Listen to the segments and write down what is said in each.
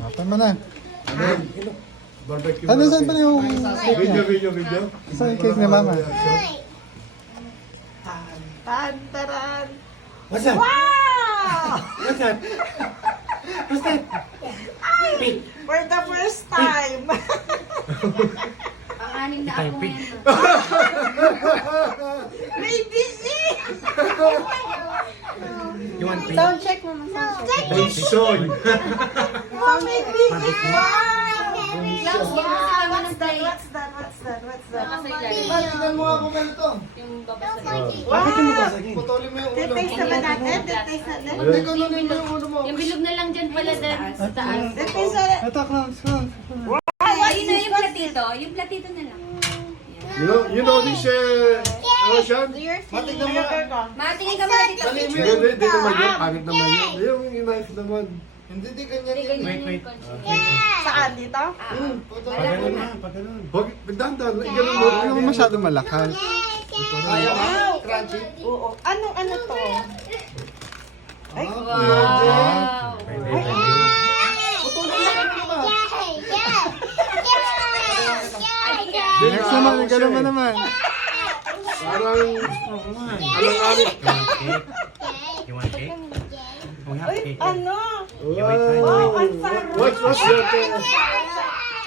Open mo na. Barbecue. Ano, saan pa yung cake niya? Video. Saan yung cake ni Mama? Taran! What's that? Wow! What's that? What's that? Ay! For the first time! Anim na ako ngayon. May busy! You want pink? Sound check, mama. Sound check. Soy. Oh, may busy! Klaus, wow, What's that? What's that? What's that? What's that? Tingnan mo ako ganito. Yung babasagin. Bakit yung babasagin? Putulin mo yung ulo. Titaste naman natin. Titaste natin. Hindi ko nunin mo yung ulo mo. Yung bilog na lang dyan pala dyan sa taas. Titaste natin. Ito, Klaus. Ayun na yung platito. Yung platito na lang. You know this, Roshan? Matignan mo. Matingin ka muna dito. Dali mo Hindi, yun. hindi naman yan. Pangit naman yan. Yung knife naman. Hindi, di ganyan Hindi yun. ganyan yung concept. Saan? Dito? Putulin mo na. Huwag, dandan. Ganun mo. Yung masyado malakas. Kaya mo? Crunchy? Oo. Ano to? Ay, Wow. Putulin mo yung ulo mo. Next naman, gano'n mo naman. Parang, alang-alit. Uy, ano? Wow. ang sarap. What's your thing?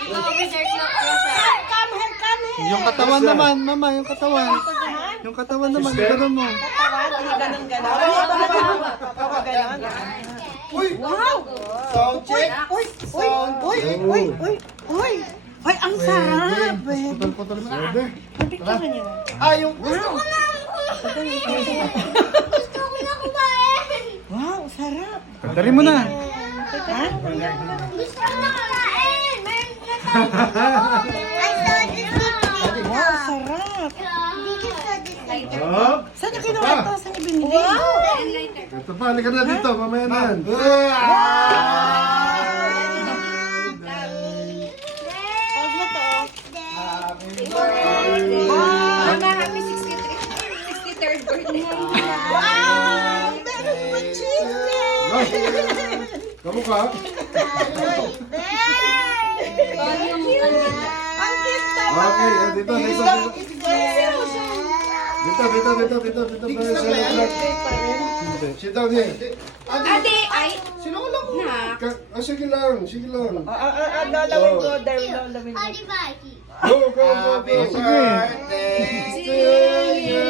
Ikaw, Wizard Rosa. Come here. Yung katawan naman, Mama, yung katawan. Yung katawan naman, gano'n mo. Katawan, hindi ganun-ganun. Ganon. Uy! Wow! Sound check! Uy! Sound check! Uy! Ay, ang sarap! Putol-putol mo. Pwede. Pagpicture niyo. Ah, yung... Wow! Gusto ko na kumain. Wow, sarap! Dari mo na. Ha? Gusto ko na kumain. Meron na tayo. Wow, sarap! Up. Saan niyo kinuha ito? Saan niyo binili? Lighter. Ito pa, halika na dito. Mamaya na yan. Huwag mo to. Mama, happy 63rd birthday. Wow! Meron pa chicken! Kamukha. Ang cute naman! Okay, dito. Sit down here. Ate, ay. Sino ko lang? Na. Sige lang. Lalawin ko, lalawin ko. Go. Happy birthday to you.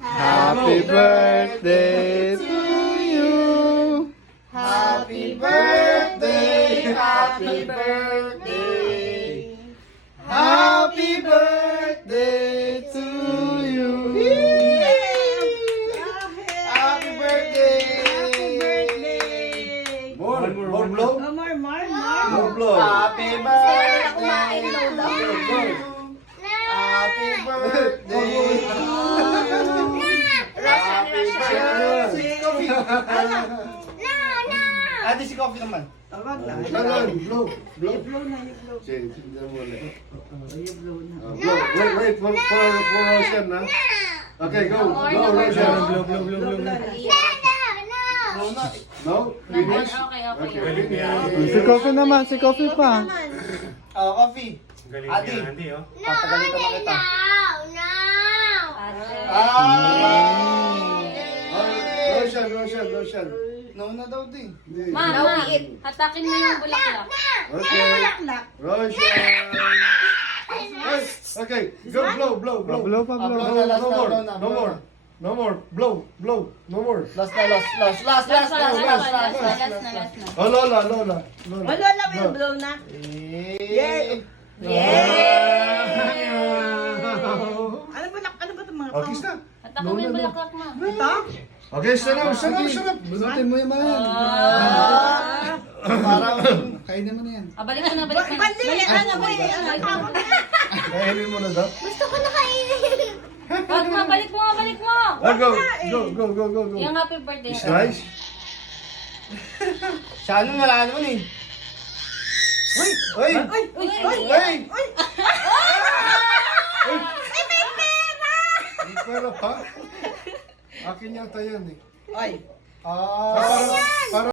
Happy birthday to you. Happy birthday. Happy birthday. Happy birthday to you. Happy birthday. More blow. More blow. Happy birthday. Lola. Happy birthday. Ate, si Coffee naman. Blow. Sige, mo ulit. Blow. Wait for Roshan, ha? Okay, go, Roshan. No? Finish? Okay. Si Coffee naman, si Coffee pa. Coffee. Ate, papagalitan mo kita. Roshan. Nauna daw din. Mama, hatakin mo yung bulaklak. Okay. Roshan. Okay, go, blow. Blow pa, blow. No more. Blow. No more. Last na. Last na. Oh, Lola. Wala yung blow na. Yay! Ano ba itong mga Okay, to? stop. Hatakin mo yung bulaklak mo. Ito? Okay, sarap. Bunutin mo yung mga yan. Parang... Kainin mo na yan. Balik mo na. Bali! Kainin mo na daw. Wag mo, balik mo. Go. Yung happy birthday. It's nice. Siya ano wala naman eh. Uy! May pera pa. Akin yata yan eh. Ay! Para